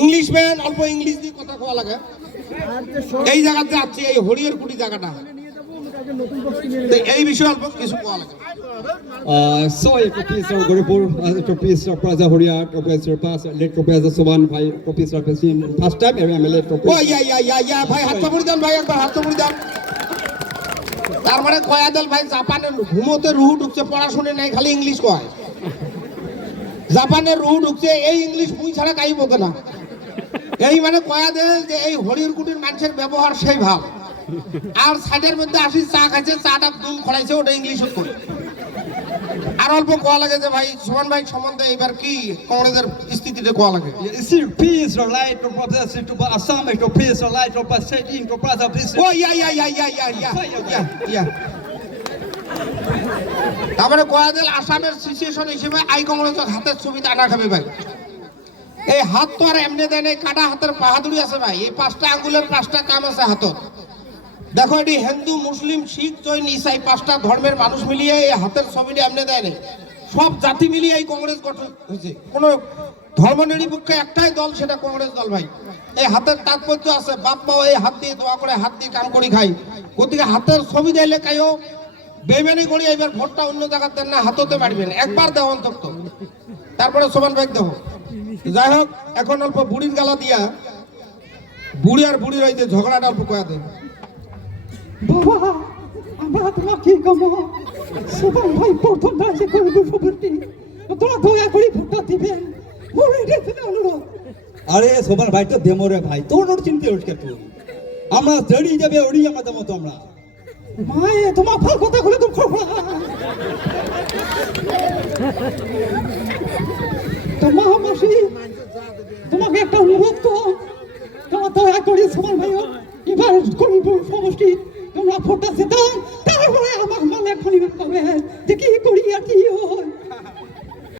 English man অল্প English দিয়ে কথা কোয়া লাগে এই জায়গাতে আছে এই হরিয়ের কুটি জায়গাটা এই বিষয়ে অল্প কিছু কোয়া লাগে So Professor Goripur, Professor Praza Horia, Professor Pas, late Professor Soban, Bhai, Professor Pesin, first time I'm a late O Professor. ইয়া ভাই হাত মুড়ি দেন ভাই একবার হাত মুড়ি দেন তার মানে কয়া দেন ভাই জাপানের ঘুমোতে রুহু ঢুকছে পড়াশোনা নাই খালি ইংলিশ কয় জাপানের রুহু ঢুকছে এই ইংলিশ মুই ছাড়া কাই বকে না এই মানে কয়া দেন যে এই হরির কুটির মানুষের ব্যবহার সেই ভাব আর সাইডের মধ্যে আসি চা খাইছে চাটা দুম খড়াইছে ওটা ইংলিশত করে আর অল্প কোয়া লাগে যে ভাই সুমন ভাই সম্বন্ধে এবার কি কংগ্রেসের স্থিতিতে কোয়া লাগে Sir, peace, right, to Professor to Assam, to Professor, right, to Pasadena, to Praza, please. ও ইয়া তারপরে কোয়া দিল আসামের সিচুয়েশন হিসেবে আই কংগ্রেসের হাতের ছবিতে আনা খাবে ভাই এই হাত তো আর এমনি দেয় নাই কাটা হাতের বাহাদুরি আছে ভাই এই 5টা আঙ্গুলের 5টা কাম আছে হাতত দেখো এটি হিন্দু মুসলিম শিখ জৈন ইসাই 5টা ধর্মের মানুষ মিলিয়ে এই হাতের ছবিটা এমনি দেয় নাই সব জাতি মিলিয়ে এই কংগ্রেস গঠন হয়েছে কোনো ধর্মনিরপেক্ষ একটাই দল সেটা কংগ্রেস দল ভাই এই হাতের তাৎপর্য আছে বাপ মাও এই হাত দিয়ে দোয়া করে হাত দিয়ে কাম করি খাই গতিকে হাতের ছবি দিলে কাইও বেমেনি করি এবার ভোটটা অন্য জায়গাতে না হাততে মারবেন একবার দেও অন্তত তারপরে সমান ভাই দেহ যাই হোক এখন অল্প বুড়ির গালা দিয়া বুড়ি আর বুড়ির ওই যে ঝগড়াটা অল্প কয়া দেয় বাবা আমরা তোমার কি কমো সুবল ভাই প্রথম রাজ্যে করবো খবরটি তোরা দয়া করে ভোটটা দিবেন ওরে দেখতে অনুরোধ আরে সোমান ভাই তো দেমো রে ভাই তোর ওর চিন্তা উঠকে তুই আমরা জড়ি যাবে ওড়ি আমরা দেবো তো আমরা মায়ে তোমার ভাল কথা বলে তো খবর তোমার মাসি তোমাকে একটা অনুরোধ কর তোমার দয়া করে সুবল ভাই এবার করবো সমষ্টি তোমরা ভোটটা জিতাও তারপরে আমার মনে ফোন করবে যে কি